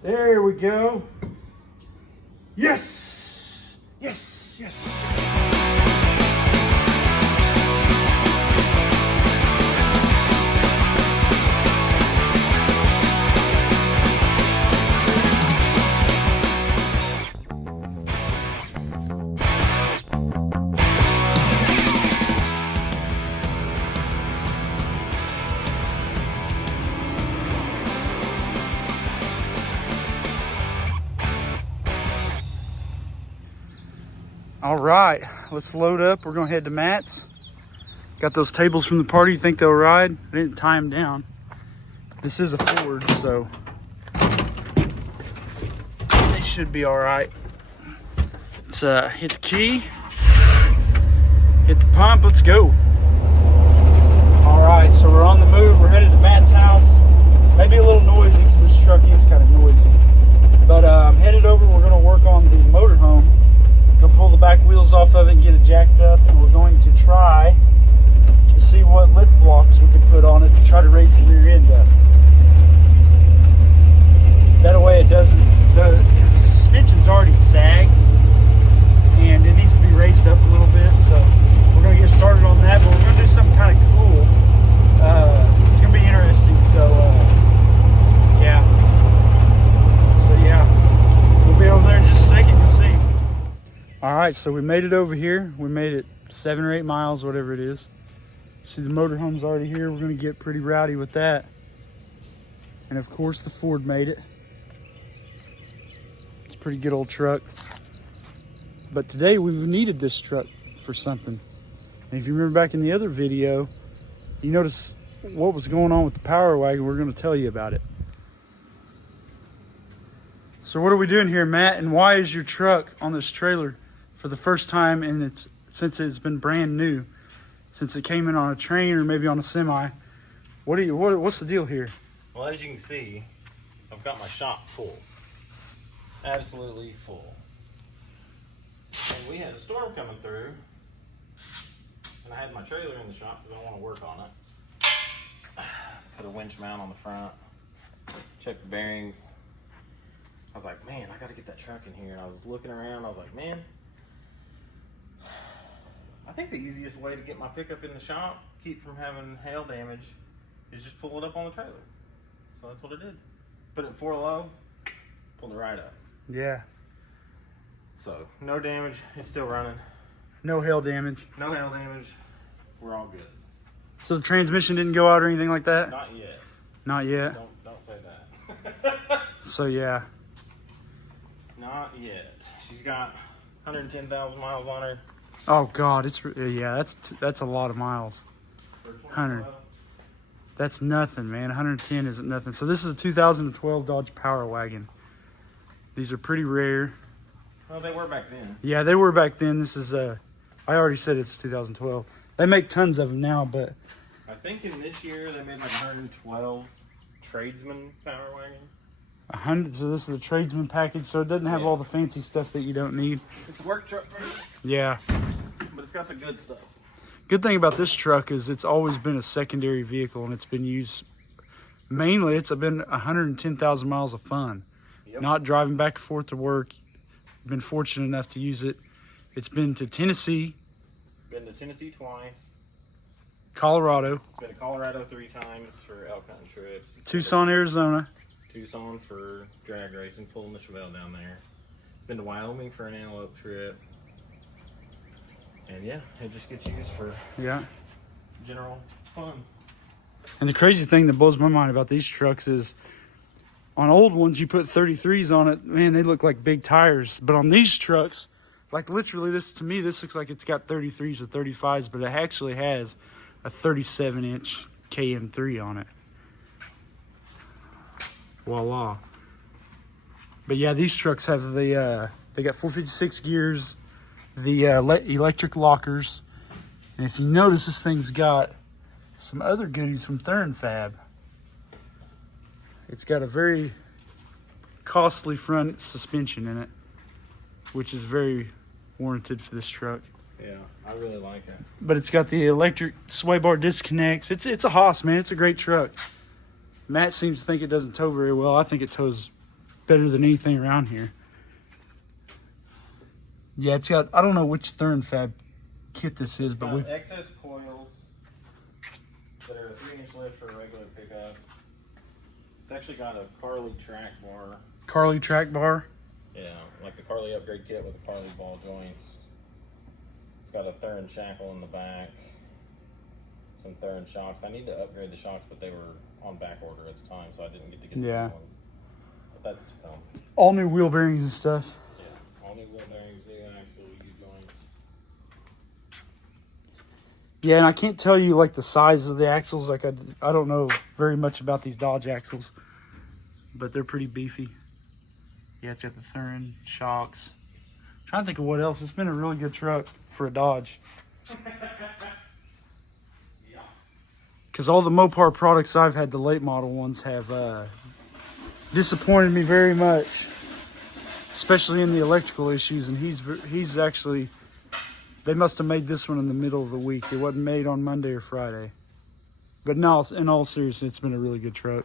There we go. Yes! Yes, yes. All right, let's load up. We're gonna head to Matt's. Got those tables from the party. You think they'll ride? I didn't tie them down. This is a Ford, so they should be all right. Let's hit the key, hit the pump, let's go. All right, so we're on the move. We're headed to Matt's house. Maybe a little noisy because this truck is kind of noisy. But I'm headed over. We're gonna work on the motorhome. Go pull the back wheels off of it and get it jacked up, and we're going to try to see what lift blocks we can put on it to try to raise the rear end up. That way it doesn't, because the suspension's already sagged and it needs to be raised up a little bit, so we're going to get started on that, but we're going to do something kind of cool. It's going to be interesting, so yeah. So yeah, we'll be over there in just a second, you'll see. All right, so we made it over here. We made it 7 or 8 miles, whatever it is. See, the motorhome's already here. We're gonna get pretty rowdy with that. And of course, the Ford made it. It's a pretty good old truck. But today we've needed this truck for something. And if you remember back in the other video, you notice what was going on with the Power Wagon. We're gonna tell you about it. So what are we doing here, Matt? And why is your truck on this trailer for the first time, and since it's been brand new, since it came in on a train or maybe on a semi? What's the deal here? Well, as you can see, I've got my shop full, absolutely full. And we had a storm coming through, and I had my trailer in the shop because I want to work on it. Put a winch mount on the front, check the bearings. I was like, man, I got to get that truck in here. And I was looking around. I was like, man, I think the easiest way to get my pickup in the shop, keep from having hail damage, is just pull it up on the trailer. So that's what I did. Put it in 4 low, pulled it right up. Yeah. So no damage. It's still running. No hail damage. No hail damage. We're all good. So the transmission didn't go out or anything like that? Not yet. Not yet? Don't say that. So yeah. Not yet. She's got 110,000 miles on her. Oh God, that's a lot of miles. 100. That's nothing, man. 110 isn't nothing. So this is a 2012 Dodge Power Wagon. These are pretty rare. Well, they were back then. Yeah, they were back then. This is I already said it's 2012. They make tons of them now, but I think in this year they made like 112 tradesman Power Wagon. 100. So this is a tradesman package, so it doesn't have all the fancy stuff that you don't need. It's a work truck for me. Yeah. But it's got the good stuff. Good thing about this truck is it's always been a secondary vehicle, and it's been used mainly. It's been 110,000 miles of fun. Yep. Not driving back and forth to work. Been fortunate enough to use it. It's been to Tennessee. Been to Tennessee twice. Colorado. Been to Colorado 3 times for elk hunting trips. Tucson, Arizona. Tucson for drag racing, pulling the Chevelle down there. It's been to Wyoming for an antelope trip. And yeah, it just gets used for general fun. And the crazy thing that blows my mind about these trucks is on old ones, you put 33s on it, man, they look like big tires. But on these trucks, like literally this, to me, this looks like it's got 33s or 35s, but it actually has a 37-inch KM3 on it. Voila. But yeah, these trucks have the, they got 456 gears, the electric lockers. And if you notice, this thing's got some other goodies from Thurn Fab. It's got a very costly front suspension in it, which is very warranted for this truck. Yeah, I really like it. But it's got the electric sway bar disconnects. It's a Haas, man. It's a great truck. Matt seems to think it doesn't tow very well. I think it tows better than anything around here. Yeah, it's got, I don't know which Thurn Fab kit this is, but we excess coils that are a 3-inch lift for a regular pickup. It's actually got a Carly track bar. Carly track bar. Yeah, like the Carly upgrade kit with the Carly ball joints. It's got a Thurn shackle in the back. Some Thurn shocks. I need to upgrade the shocks, but they were on back order at the time, so I didn't get to get those ones. But that's to come. All new wheel bearings and stuff. Yeah, all new wheel bearings, new axle, U-joints. Yeah, and I can't tell you like the size of the axles. Like I don't know very much about these Dodge axles, but they're pretty beefy. Yeah, it's got the Thurn shocks. I'm trying to think of what else. It's been a really good truck for a Dodge. Because all the Mopar products I've had, the late model ones, have disappointed me very much, especially in the electrical issues. And he's actually, they must have made this one in the middle of the week. It wasn't made on Monday or Friday. But no, in all seriousness, it's been a really good truck.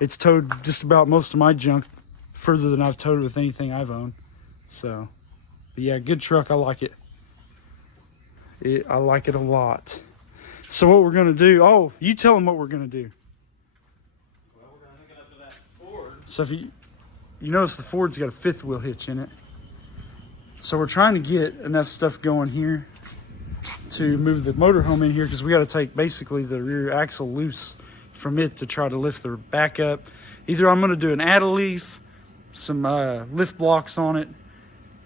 It's towed just about most of my junk further than I've towed with anything I've owned. So, but yeah, good truck. I like it. I like it a lot. So what we're gonna do? Oh, you tell them what we're gonna do. Well, we're gonna hook it up to that Ford. So if you notice the Ford's got a 5th wheel hitch in it. So we're trying to get enough stuff going here to move the motorhome in here, because we got to take basically the rear axle loose from it to try to lift the back up. Either I'm gonna do an add a leaf, some lift blocks on it.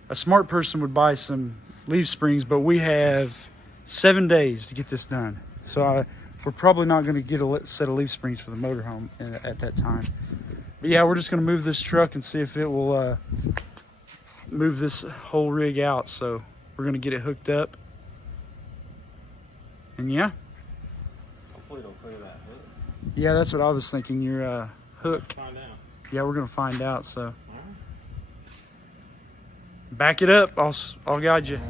A smart person would buy some leaf springs, but we have 7 days to get this done. So we're probably not going to get a set of leaf springs for the motorhome at that time. But yeah, we're just going to move this truck and see if it will move this whole rig out. So we're going to get it hooked up. And yeah. Hopefully it'll clear that hook. Yeah, that's what I was thinking. Your hook. Find out. Yeah, we're going to find out. So back it up. I'll guide you.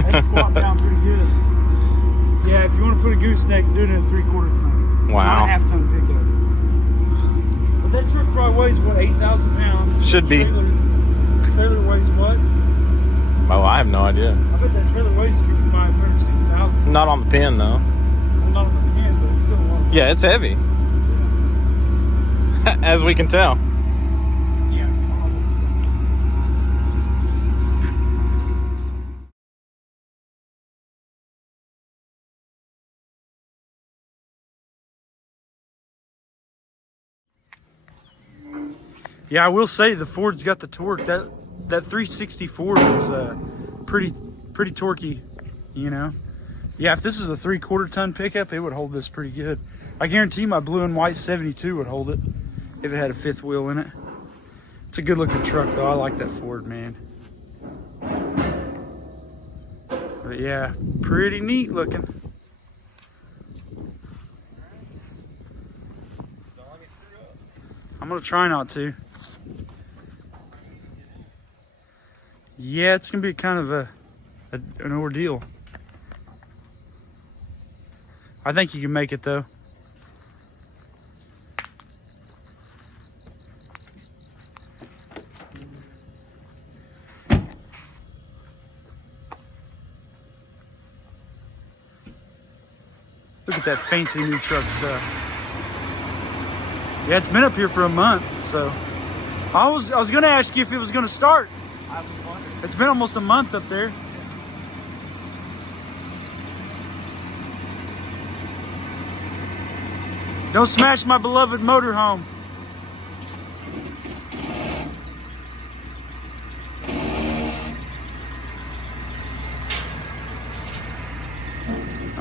Squat down pretty good. Yeah, if you want to put a gooseneck, do it in a 3/4 ton. Wow. Not a half ton pickup. But that truck probably weighs, what, 8,000 pounds? Should be. Trailer weighs what? Oh, I have no idea. I bet that trailer weighs 5,500, 6,000. Not on the pin though. Well, not on the pin, but it's still a lot. Yeah, it's heavy. Yeah. As we can tell. Yeah, I will say the Ford's got the torque. That 360 Ford is pretty torquey, you know. Yeah, if this is a 3/4 ton pickup, it would hold this pretty good. I guarantee my blue and white 72 would hold it if it had a 5th wheel in it. It's a good looking truck though. I like that Ford, man. But yeah, pretty neat looking. I'm gonna try not to. Yeah, it's gonna be kind of an ordeal. I think you can make it though. Look at that fancy new truck stuff. Yeah, it's been up here for a month, so. I was gonna ask you if it was gonna start. I was wondering. It's been almost a month up there. Don't smash my beloved motorhome.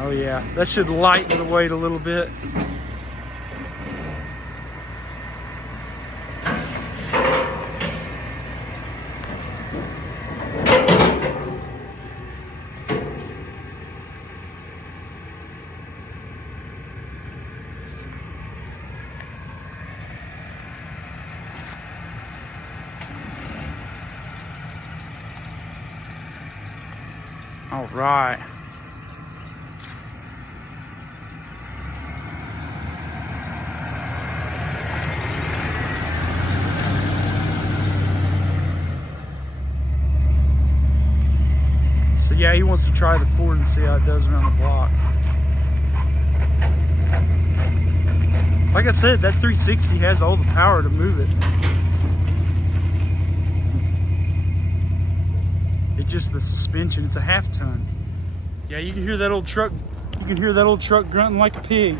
Oh yeah, that should lighten the weight a little bit. All right. So yeah, he wants to try the Ford and see how it does around the block. Like I said, that 360 has all the power to move it. It's just the suspension. It's a half ton. Yeah, you can hear that old truck. You can hear that old truck grunting like a pig.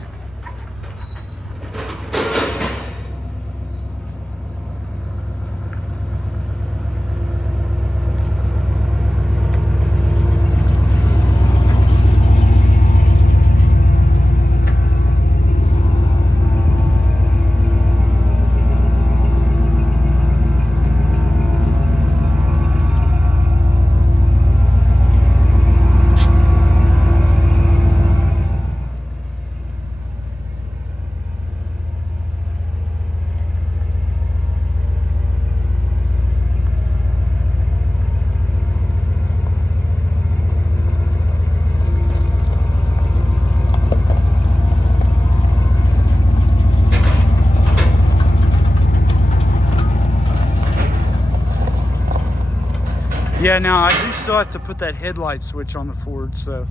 Yeah, now I do still have to put that headlight switch on the Ford, so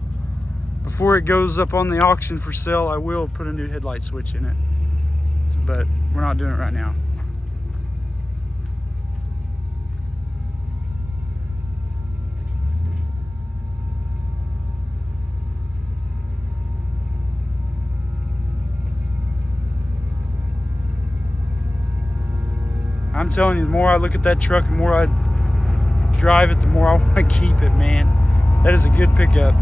before it goes up on the auction for sale, I will put a new headlight switch in it. But we're not doing it right now. I'm telling you, the more I look at that truck, the more I drive it, the more I want to keep it, man. That is a good pickup.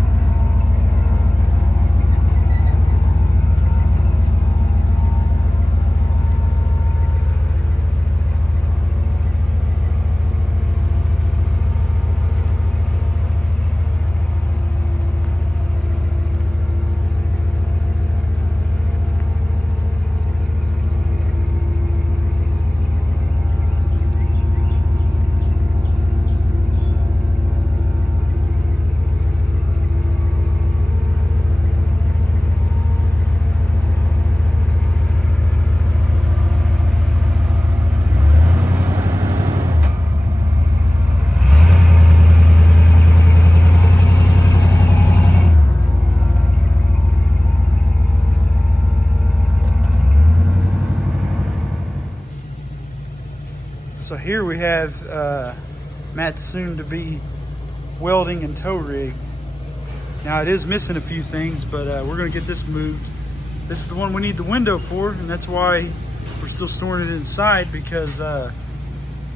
So here we have Matt's soon-to-be welding and tow rig. Now it is missing a few things, but we're gonna get this moved. This is the one we need the window for, and that's why we're still storing it inside, because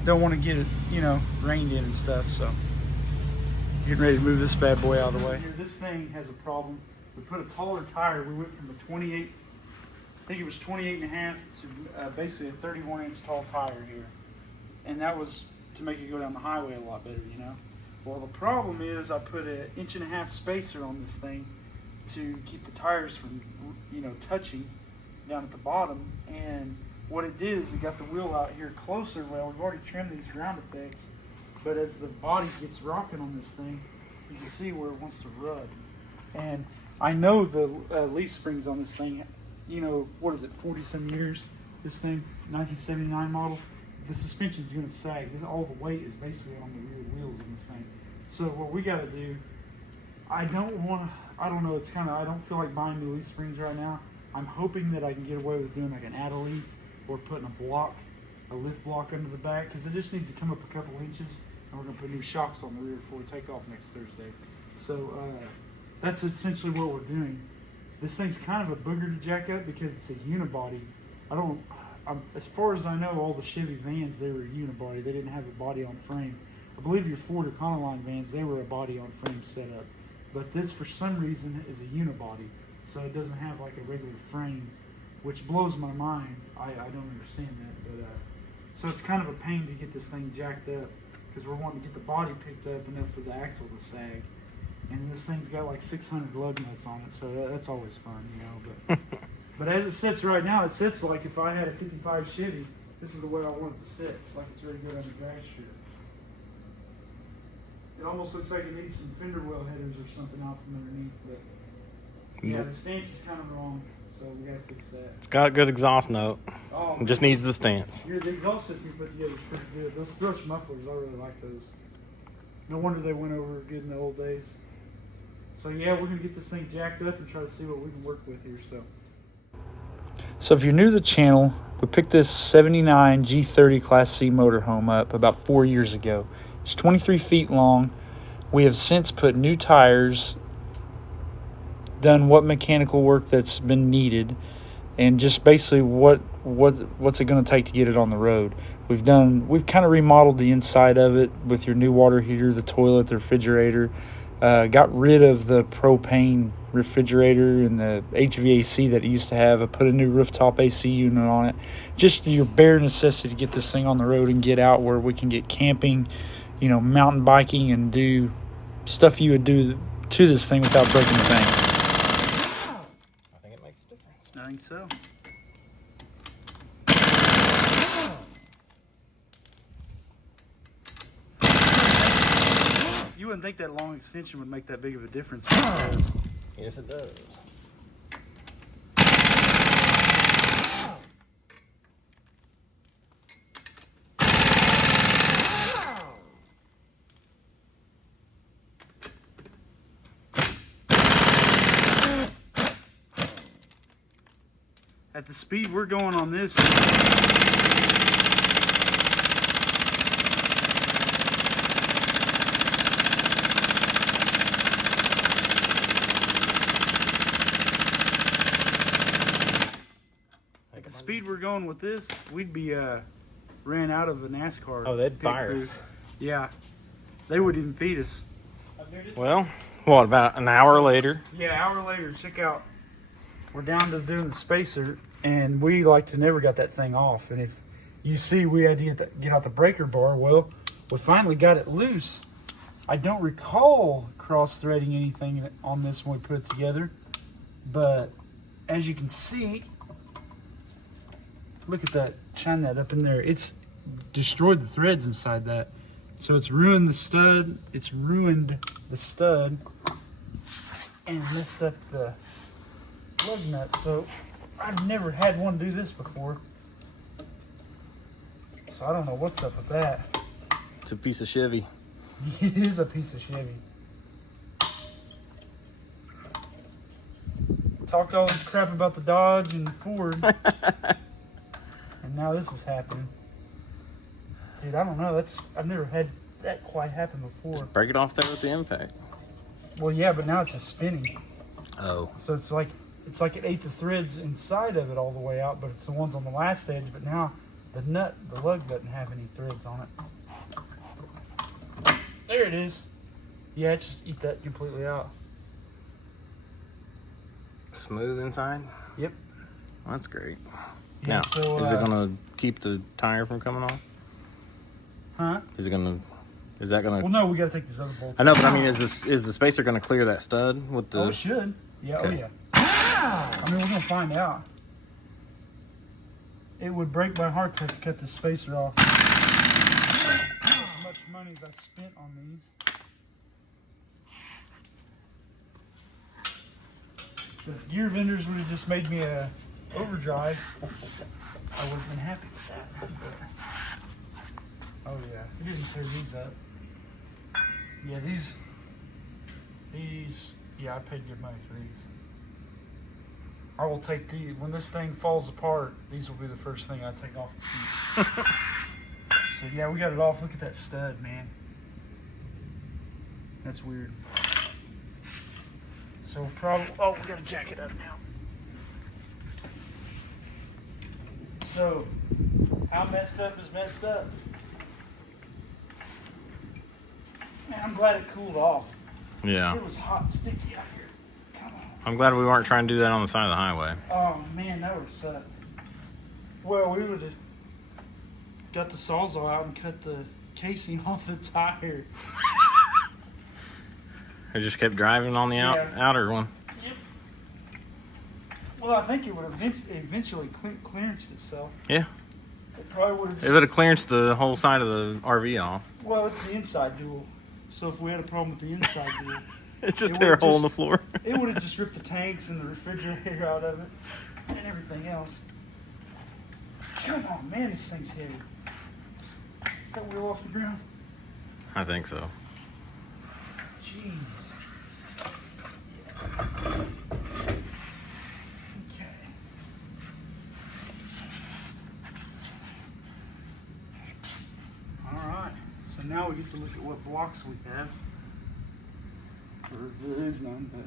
don't want to get it, you know, rained in and stuff. So getting ready to move this bad boy out of the way. Here, this thing has a problem. We put a taller tire. We went from a 28, I think it was 28 and a half to basically a 31-inch tall tire here. And that was to make it go down the highway a lot better, you know. Well, the problem is I put an 1.5 inch spacer on this thing to keep the tires from, you know, touching down at the bottom. And what it did is it got the wheel out here closer. Well, we've already trimmed these ground effects, but as the body gets rocking on this thing, you can see where it wants to rub. And I know the leaf springs on this thing, you know, what is it, 40-some years, this thing, 1979 model. The suspension is going to sag. All the weight is basically on the rear wheels on this thing. So what we got to do, I I don't know. It's kind of, I don't feel like buying new leaf springs right now. I'm hoping that I can get away with doing like an add a leaf or putting a lift block under the back, because it just needs to come up a couple inches, and we're gonna put new shocks on the rear before we take off next Thursday. So that's essentially what we're doing. This thing's kind of a booger to jack up because it's a unibody. As far as I know, all the Chevy vans, they were unibody. They didn't have a body on frame. I believe your Ford Econoline vans, they were a body on frame setup. But this, for some reason, is a unibody. So it doesn't have like a regular frame, which blows my mind. I don't understand that. But so it's kind of a pain to get this thing jacked up, because we're wanting to get the body picked up enough for the axle to sag. And this thing's got like 600 lug nuts on it, so that's always fun, you know. But but as it sits right now, it sits like if I had a 55 Chevy, this is the way I want it to sit. It's like it's ready to go down the grass strip. It almost looks like it needs some fender well headers or something out from underneath, but yeah, the stance is kind of wrong, so we gotta fix that. It's got a good exhaust note. Oh, It just needs the stance. the exhaust system you put together is pretty good. Those brush mufflers, I really like those. No wonder they went over good in the old days. So yeah, we're gonna get this thing jacked up and try to see what we can work with here. So if you're new to the channel, we picked this 79 G30 Class C motorhome up about 4 years ago. It's 23 feet long. We have since put new tires, done what mechanical work that's been needed, and just basically what's it going to take to get it on the road. We've kind of remodeled the inside of it with your new water heater, the toilet, the refrigerator. Got rid of the propane refrigerator and the HVAC that it used to have. I put a new rooftop AC unit on it. Just your bare necessity to get this thing on the road and get out where we can get camping, you know, mountain biking, and do stuff you would do to this thing without breaking the bank. I think it makes a difference. I think so. You wouldn't think that long extension would make that big of a difference. Yes, it does. At the speed we're going on this, going with this, we'd be ran out of a NASCAR. Oh, they'd fire us. Yeah, they wouldn't even feed us. Well, what, about an hour later? Yeah, hour later, check out. We're down to doing the spacer, and we like to never got that thing off. And if you see, we had to get out the breaker bar. Well, we finally got it loose. I don't recall cross-threading anything on this when we put it together, but as you can see, look at that, shine that up in there. It's destroyed the threads inside that. So it's ruined the stud, and messed up the lug nut. So I've never had one do this before. So I don't know what's up with that. It's a piece of Chevy. It is a piece of Chevy. Talked all this crap about the Dodge and the Ford. And now this is happening. Dude, I don't know. I've never had that quite happen before. Just break it off there with the impact. Well, yeah, but now it's just spinning. Oh. So it's like it ate the threads inside of it all the way out, but it's the ones on the last edge. But now the lug doesn't have any threads on it. There it is. Yeah, it just eat that completely out. Smooth inside? Yep. Well, that's great. Yeah, now, so, is it gonna keep the tire from coming off? Huh? Is that gonna? Well, no, we gotta take this other bolt. I know, but I mean, is the spacer gonna clear that stud with the? Oh, it should. Yeah. Okay. Oh, yeah. I mean, we're gonna find out. It would break my heart to have to cut the spacer off. As much money as I spent on these. So if gear vendors would have just made me a overdrive, I would have been happy with that. Oh yeah, it didn't tear these up. Yeah, these Yeah, I paid good money for these. I will take these. When this thing falls apart, these will be the first thing I take off the sheet. So yeah, we got it off. Look at that stud, man. That's weird. So we'll probably, oh, we gotta jack it up now. So, how messed up is messed up? Man, I'm glad it cooled off. Yeah. It was hot and sticky out here. Come on. I'm glad we weren't trying to do that on the side of the highway. Oh man, that would have sucked. Well, we would have got the sawzall out and cut the casing off the tire. I just kept driving on the outer one. Yep. Well, I think it would have eventually clearanced itself. Yeah. It probably would have. It would have clearanced the whole side of the RV off. Well, it's the inside dual. So if we had a problem with the inside dual, it's just tear a hole in the floor. It would have just ripped the tanks and the refrigerator out of it and everything else. Come on, man, this thing's heavy. Is that wheel off the ground? I think so. Jeez. Okay. All right. So now we get to look at what blocks we have. Or there is none, but.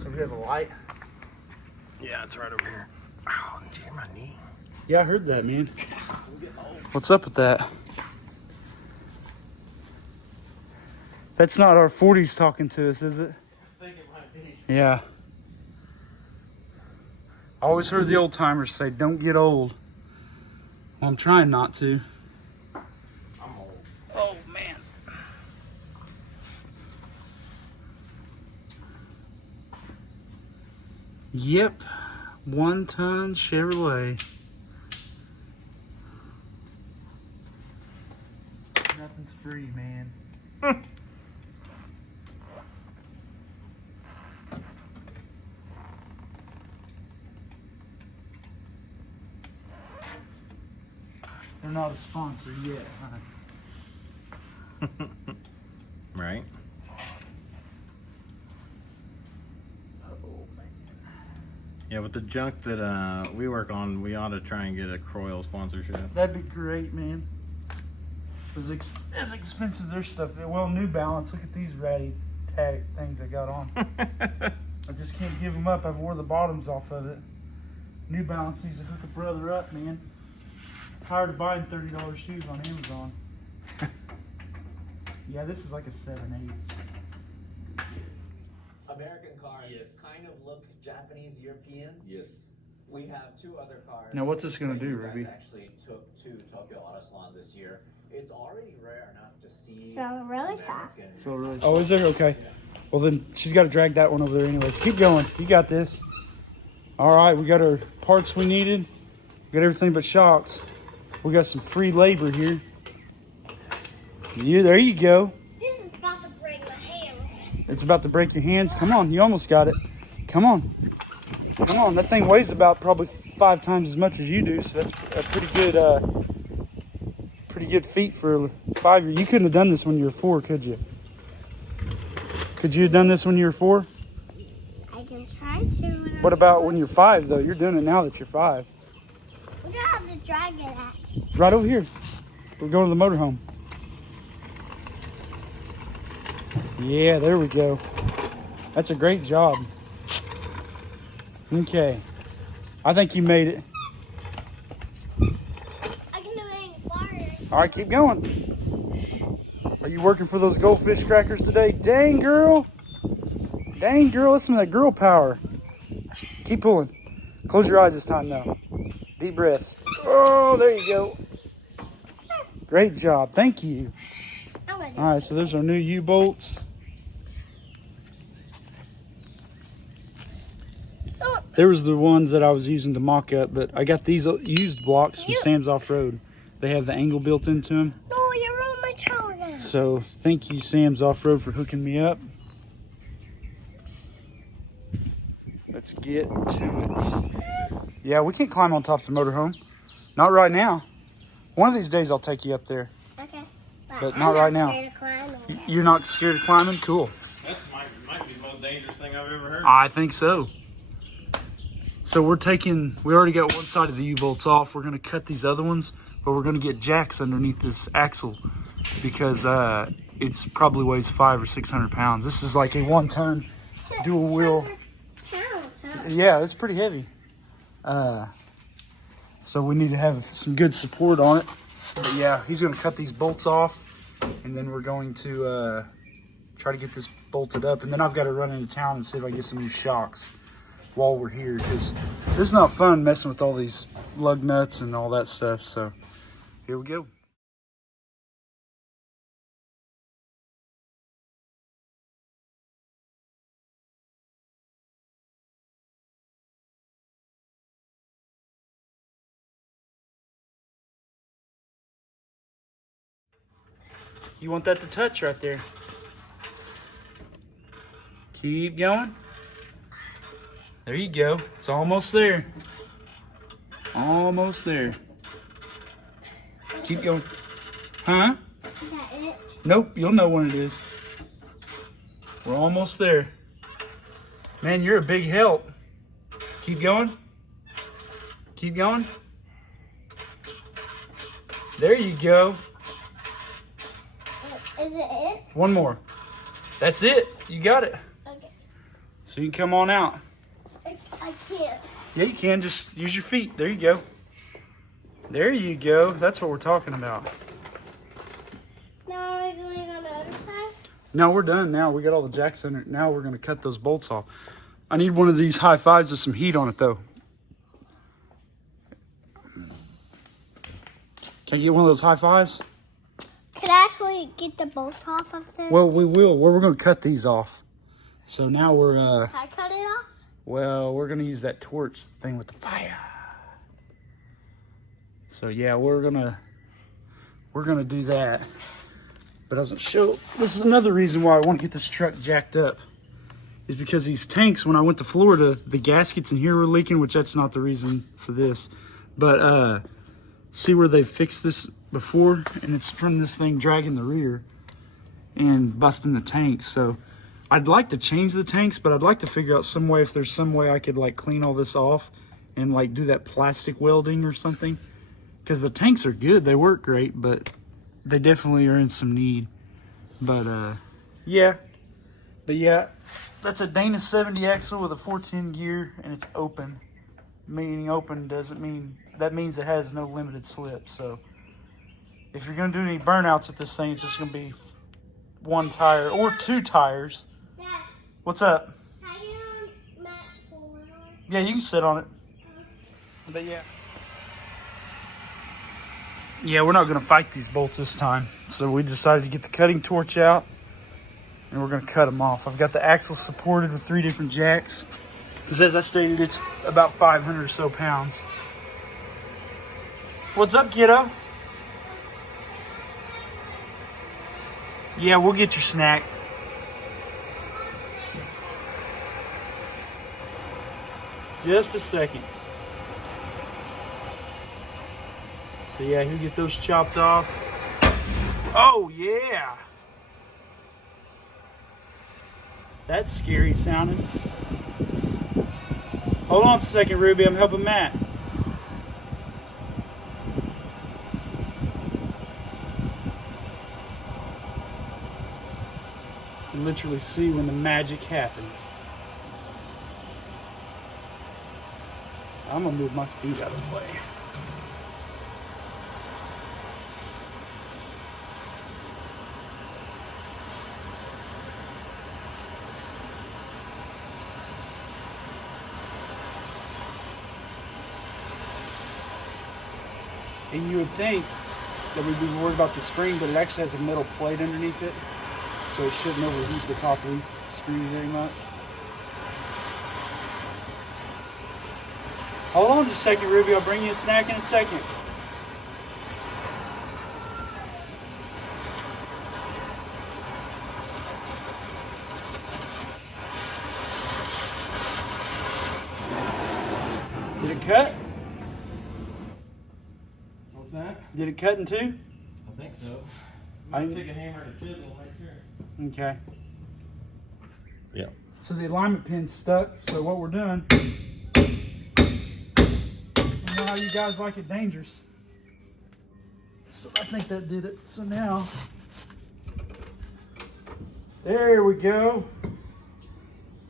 So we have a light. Yeah, it's right over here. Oh, did you hear my knee? Yeah, I heard that, man. What's up with that? That's not our 40s talking to us, is it? I think it might be. Yeah. I always heard the old timers say, don't get old. Well, I'm trying not to. I'm old. Oh, man. Yep. 1-ton Chevrolet. Nothing's free, man. They're not a sponsor yet, huh? Right. Oh, man. Yeah, with the junk that we work on, we ought to try and get a Croyle sponsorship. That'd be great, man. As expensive as their stuff. Well, New Balance, look at these ratty tag things I got on. I just can't give them up. I've wore the bottoms off of it. New Balance needs to hook a brother up, man. Tired of buying $30 shoes on Amazon. Yeah, this is like a 7/8. American cars kind of look Japanese European. Yes. We have 2 other cars. Now, what's this gonna that do, you guys Ruby? actually took to Tokyo Auto Salon this year. It's already rare enough to see. Feel really soft. American- Oh, is there? Okay. Well, then she's got to drag that one over there anyways. Keep going. You got this. All right, we got our parts we needed. We got everything but shocks. We got some free labor here. There you go. This is about to break my hands. It's about to break your hands. Come on, you almost got it. Come on. Come on, that thing weighs about probably 5 times as much as you do, so that's a pretty good feat for a 5-year. You couldn't have done this when you were 4, could you? Could you have done this when you were 4? I can try to. What about when you're 5, though? You're doing it now that you're 5. We don't have to drag it at. It's right over here. We're going to the motorhome. Yeah, there we go. That's a great job. Okay. I think you made it. I can do it in water. All right, keep going. Are you working for those goldfish crackers today? Dang, girl. Dang, girl. That's some of that girl power. Keep pulling. Close your eyes this time, though. Deep breaths. Oh, there you go. Great job. Thank you. I'm gonna do All right, so there's our new U-bolts. There was the ones that I was using to mock up, but I got these used blocks from Sam's Off-Road. They have the angle built into them. No, you're on my toe now. So thank you, Sam's Off-Road, for hooking me up. Let's get to it. Yeah, we can't climb on top of the motorhome. Not right now. One of these days I'll take you up there. Okay. But not right now. Scared of climbing. You're not scared of climbing? Cool. That might be the most dangerous thing I've ever heard. I think so. So we already got one side of the U-bolts off. We're going to cut these other ones, but we're going to get jacks underneath this axle because it's probably weighs 500 or 600 pounds. This is like a 1-ton dual wheel. Pounds, huh? Yeah, it's pretty heavy. So we need to have some good support on it. But yeah, he's going to cut these bolts off, and then we're going to try to get this bolted up. And then I've got to run into town and see if I can get some new shocks while we're here, because it's not fun messing with all these lug nuts and all that stuff. So here we go. You want that to touch right there. Keep going. There you go. It's almost there. Almost there. Keep going. Huh? Is that it? Nope, you'll know when it is. We're almost there. Man, you're a big help. Keep going. Keep going. There you go. Is it it? One more. That's it. You got it. Okay. So you can come on out. I can't. Yeah, you can. Just use your feet. There you go. There you go. That's what we're talking about. Now are we going on the other side? No, we're done now. We got all the jacks in it. Now we're going to cut those bolts off. I need one of these high fives with some heat on it, though. Can I get one of those high fives? Could I actually get the bolts off of this? Well, we will. We're going to cut these off. So now we're, Can I cut it off? well, we're going to use that torch thing with the fire. So yeah, we're going to do that. But I was going to show, this is another reason why I want to get this truck jacked up. Is because these tanks, when I went to Florida, the gaskets in here were leaking, which that's not the reason for this. But see where they fixed this before? And it's from this thing dragging the rear and busting the tanks. So I'd like to change the tanks, but I'd like to figure out some way, if there's some way I could like clean all this off and like do that plastic welding or something. Because the tanks are good, they work great, but they definitely are in some need. But yeah. But yeah, that's a Dana 70 axle with a 410 gear, and it's open. Meaning open doesn't mean, that means it has no limited slip. So if you're gonna do any burnouts with this thing, it's just gonna be one tire or two tires. Dad, What's up? can I get on mat 4? Yeah, you can sit on it. But yeah. Yeah, we're not gonna fight these bolts this time. So we decided to get the cutting torch out and we're gonna cut them off. I've got the axle supported with 3 different jacks. Because as I stated, it's about 500 or so pounds. What's up, kiddo? Yeah, we'll get your snack. Just a second. So yeah, he'll get those chopped off. Oh yeah! That's scary sounding. Hold on a second, Ruby. I'm helping Matt. You can literally see when the magic happens. I'm gonna move my feet out of the way. And you would think that we'd be worried about the screen, but it actually has a metal plate underneath it, so it shouldn't overheat the top of the screen very much. Hold on just a second, Ruby. I'll bring you a snack in a second. Did it cut? What's that? Did it cut in two? I think so. I Take a hammer and a chisel, make sure. Okay. Yeah. So the alignment pin's stuck. So what we're doing, I know how you guys like it dangerous. So I think that did it. So now, there we go.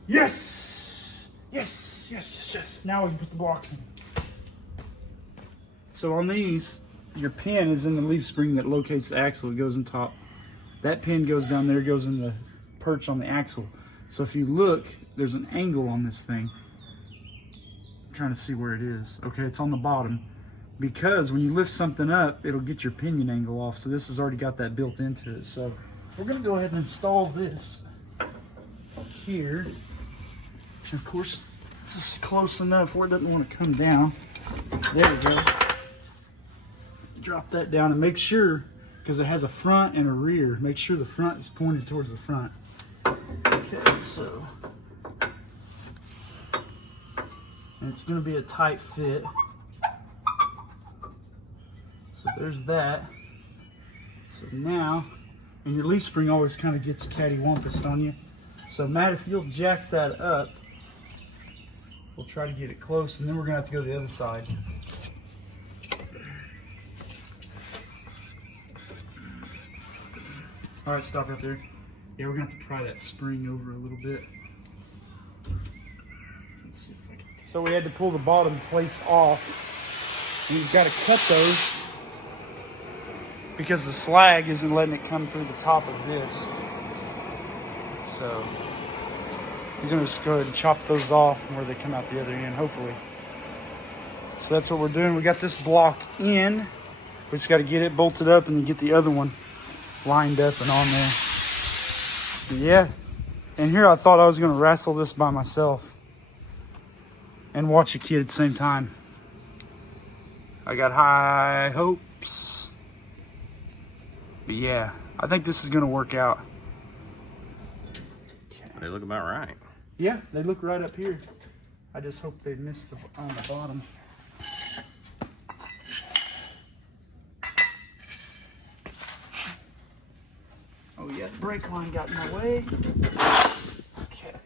Yes! Yes, yes, yes, yes. Now we can put the blocks in. So on these, your pin is in the leaf spring that locates the axle. It goes on top. That pin goes down there, goes in the perch on the axle. So if you look, there's an angle on this thing. I'm trying to see where it is. Okay, it's on the bottom. Because when you lift something up, it'll get your pinion angle off. So this has already got that built into it. So we're gonna go ahead and install this here. And of course, it's just close enough where it doesn't want to come down. There we go. Drop that down and make sure, because it has a front and a rear, make sure the front is pointed towards the front. Okay, so, and it's going to be a tight fit. So there's that. So now, and your leaf spring always kind of gets cattywampus on you. So Matt, if you'll jack that up, we'll try to get it close, and then we're going to have to go to the other side. All right, stop right there. Yeah, we're gonna have to pry that spring over a little bit. Let's see if I can. So we had to pull the bottom plates off, and you've got to cut those because the slag isn't letting it come through the top of this. So he's gonna just go ahead and chop those off where they come out the other end, hopefully. So that's what we're doing. We got this block in. We just got to get it bolted up and then get the other one lined up and on there. Yeah, and here I thought I was going to wrestle this by myself and watch a kid at the same time. I got high hopes. But yeah, I think this is going to work out. They look about right. Yeah, they look right up here. I just hope they missed on the bottom. Oh yeah, the brake line got in my way. Okay.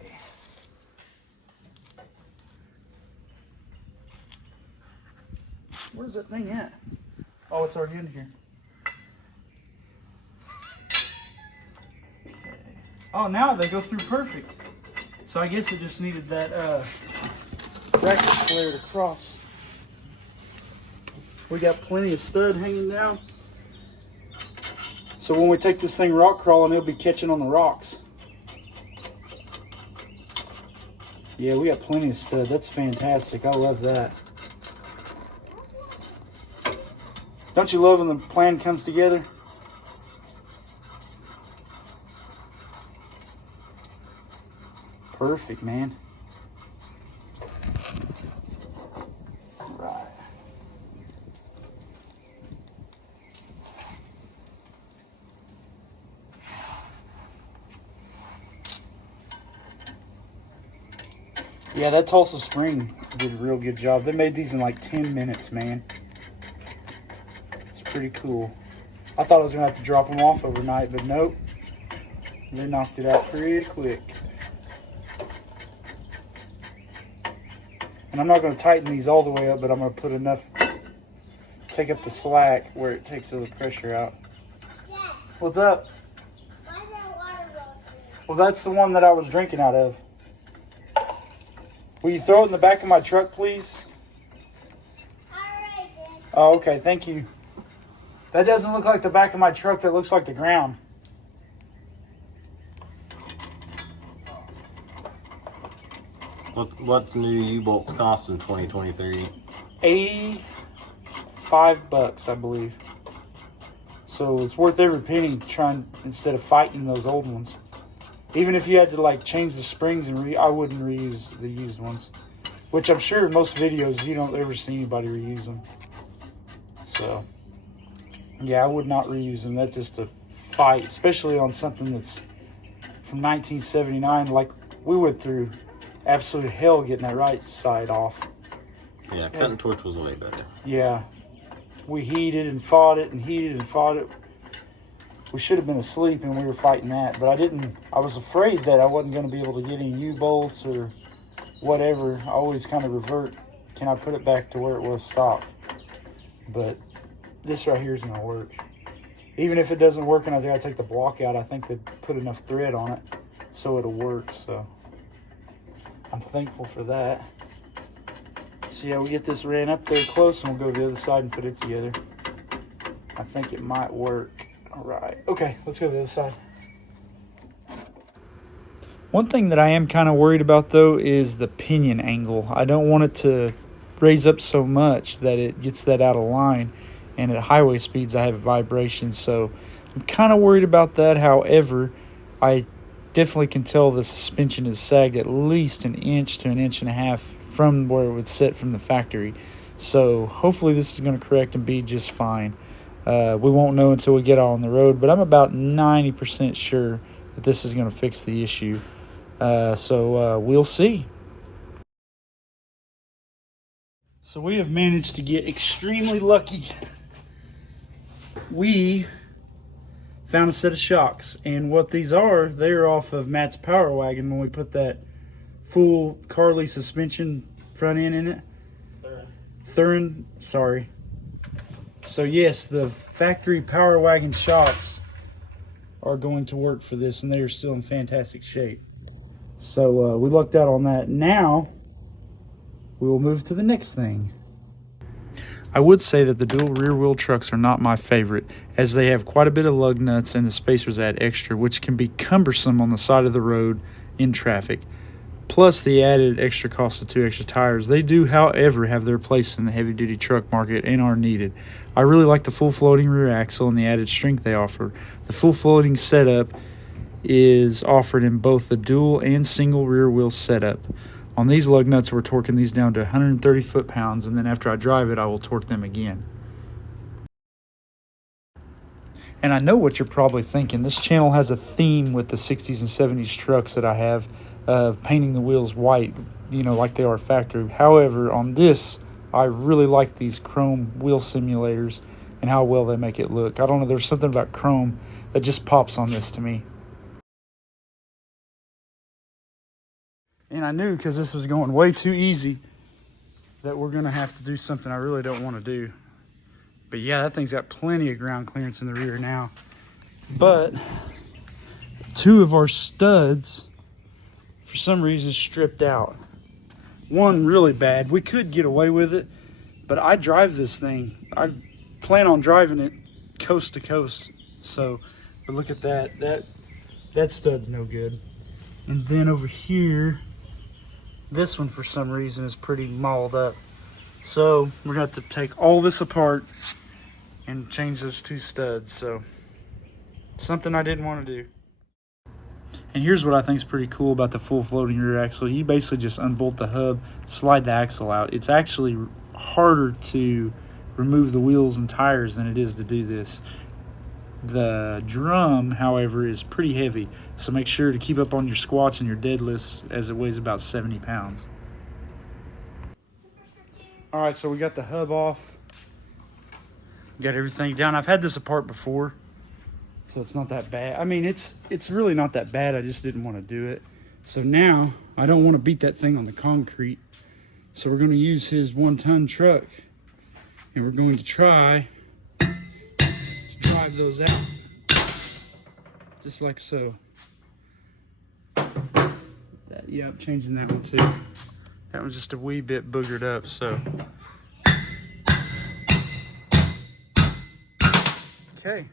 Where's that thing at? Oh, it's already in here. Okay. Oh, now they go through perfect. So I guess it just needed that bracket flared across. We got plenty of stud hanging down. So when we take this thing rock crawling, it'll be catching on the rocks. Yeah, we got plenty of stud. That's fantastic. I love that. Don't you love when the plan comes together? Perfect, man. Right. Yeah, that Tulsa Spring did a real good job. They made these in like 10 minutes, man. It's pretty cool. I thought I was going to have to drop them off overnight, but nope. They knocked it out pretty quick. And I'm not going to tighten these all the way up, but I'm going to put enough, take up the slack where it takes the pressure out. Yeah. What's up? Why is that water rolling? Well, that's the one that I was drinking out of. Will you throw it in the back of my truck, please? Alright then. Oh, okay. Thank you. That doesn't look like the back of my truck. That looks like the ground. What's new U-bolts cost in 2023? $85, I believe. So it's worth every penny trying instead of fighting those old ones. Even if you had to like change the springs and I wouldn't reuse the used ones. Which I'm sure in most videos you don't ever see anybody reuse them. So yeah, I would not reuse them. That's just a fight, especially on something that's from 1979. Like we went through absolute hell getting that right side off. Yeah, cutting torch was way better. Yeah. We heated and fought it and heated and fought it. We should have been asleep and we were fighting that, but I was afraid that I wasn't going to be able to get any U-bolts or whatever. I always kind of revert. Can I put it back to where it was stopped? But this right here is going to work. Even if it doesn't work and I got to take the block out, I think they put enough thread on it so it'll work. So I'm thankful for that. So yeah, we get this ran up there close and we'll go to the other side and put it together. I think it might work. All right. Okay, let's go to the other side. One thing that I am kind of worried about though is the pinion angle. I don't want it to raise up so much that it gets that out of line, and at highway speeds I have vibration, so I'm kind of worried about that. However, I definitely can tell the suspension is sagged at least an inch to an inch and a half from where it would sit from the factory, so hopefully this is going to correct and be just fine. We won't know until we get out on the road, but I'm about 90% sure that this is going to fix the issue. So we'll see. So we have managed to get extremely lucky. We found a set of shocks, and what these are, they're off of Matt's Power Wagon when we put that full Carly suspension front end in it. Thurin, sorry. So yes, the factory Power Wagon shocks are going to work for this, and they are still in fantastic shape. So we lucked out on that. Now we will move to the next thing. I would say that the dual rear wheel trucks are not my favorite, as they have quite a bit of lug nuts and the spacers add extra, which can be cumbersome on the side of the road in traffic. Plus the added extra cost of 2 extra tires. They do, however, have their place in the heavy duty truck market and are needed. I really like the full floating rear axle and the added strength they offer. The full floating setup is offered in both the dual and single rear wheel setup. On these lug nuts, we're torquing these down to 130 foot-pounds, and then after I drive it, I will torque them again. And I know what you're probably thinking. This channel has a theme with the 60s and 70s trucks that I have of painting the wheels white, you know, like they are factory. However, on this, I really like these chrome wheel simulators and how well they make it look. I don't know, there's something about chrome that just pops on this to me. And I knew, because this was going way too easy, that we're going to have to do something I really don't want to do. But yeah, that thing's got plenty of ground clearance in the rear now. But 2 of our studs, for some reason, stripped out. One really bad. We could get away with it, but I drive this thing. I plan on driving it coast to coast. So, but look at that. That stud's no good. And then over here, this one for some reason is pretty mauled up. So we're going to have to take all this apart and change those 2 studs. So something I didn't want to do. And here's what I think is pretty cool about the full floating rear axle. You basically just unbolt the hub, slide the axle out. It's actually harder to remove the wheels and tires than it is to do this. The drum, however, is pretty heavy, so make sure to keep up on your squats and your deadlifts, as it weighs about 70 pounds. All right, so we got the hub off. Got everything down. I've had this apart before, so it's not that bad. I mean, it's really not that bad. I just didn't want to do it. So now I don't want to beat that thing on the concrete. So we're going to use his 1-ton truck, and we're going to try drive those out, just like so. Yeah, I'm changing that one too. That one's just a wee bit boogered up, so. Okay,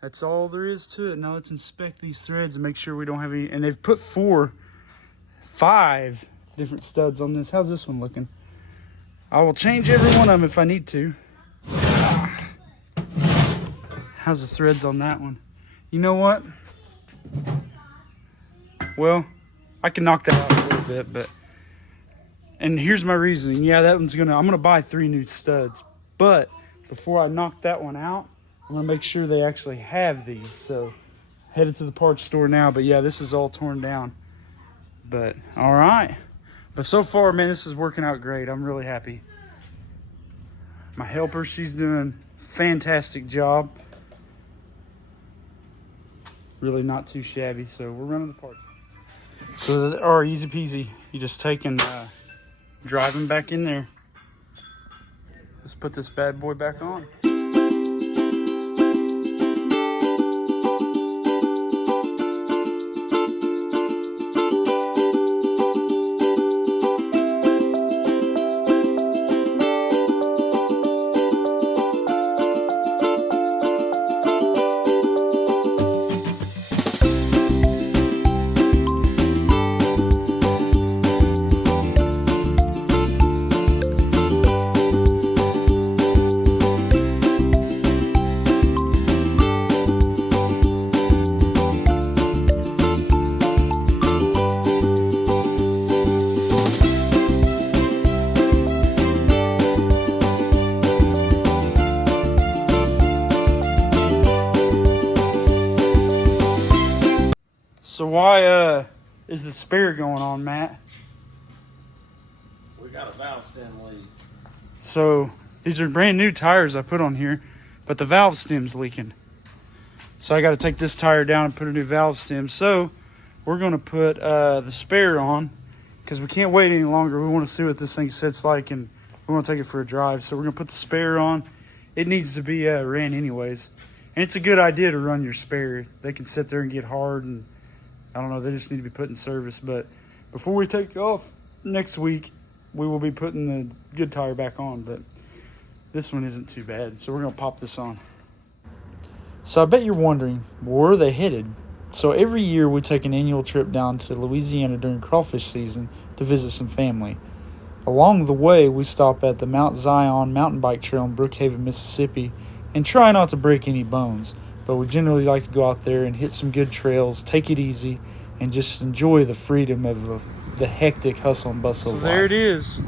that's all there is to it. Now let's inspect these threads and make sure we don't have any, and they've put 5 different studs on this. How's this one looking? I will change every one of them if I need to. How's the threads on that one? You know what? Well, I can knock that out a little bit, but, and here's my reasoning. Yeah, that one's I'm gonna buy 3 new studs, but before I knock that one out, I'm gonna make sure they actually have these. So headed to the parts store now, but yeah, this is all torn down. But all right, But so far, man, this is working out great. I'm really happy. My helper, she's doing a fantastic job. Really not too shabby, so we're running the parts. So they are easy peasy. You just take and drive them back in there. Let's put this bad boy back on. So why is the spare going on, Matt? We got a valve stem leak. So these are brand new tires I put on here, but the valve stem's leaking. So I got to take this tire down and put a new valve stem. So we're going to put the spare on because we can't wait any longer. We want to see what this thing sits like, and we want to take it for a drive. So we're going to put the spare on. It needs to be ran anyways. And it's a good idea to run your spare. They can sit there and get hard, and I don't know, they just need to be put in service. But before we take off next week, we will be putting the good tire back on. But this one isn't too bad, so we're going to pop this on. So I bet you're wondering, where are they headed? So every year we take an annual trip down to Louisiana during crawfish season to visit some family. Along the way, we stop at the Mount Zion mountain bike trail in Brookhaven, Mississippi, and try not to break any bones. But we generally like to go out there and hit some good trails, take it easy, and just enjoy the freedom of the hectic hustle and bustle of life. So there it is.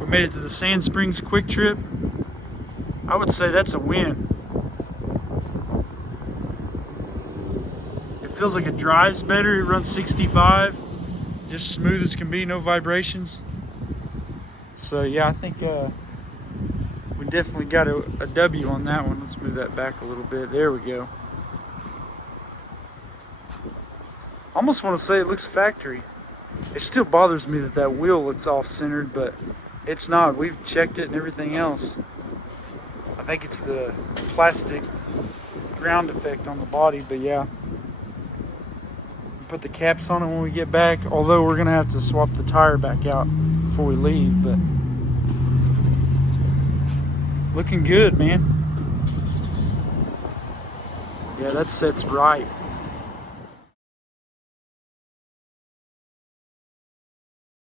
We made it to the Sand Springs Quick Trip. I would say that's a win. It feels like it drives better. It runs 65. Just smooth as can be, no vibrations. So yeah, I think we definitely got a W on that one. Let's move that back a little bit. There we go. Almost want to say it looks factory. It still bothers me that wheel looks off-centered, but it's not. We've checked it and everything else. I think it's the plastic ground effect on the body, but yeah. Put the caps on it when we get back, although we're gonna have to swap the tire back out before we leave. But looking good, man. Yeah, that sets right.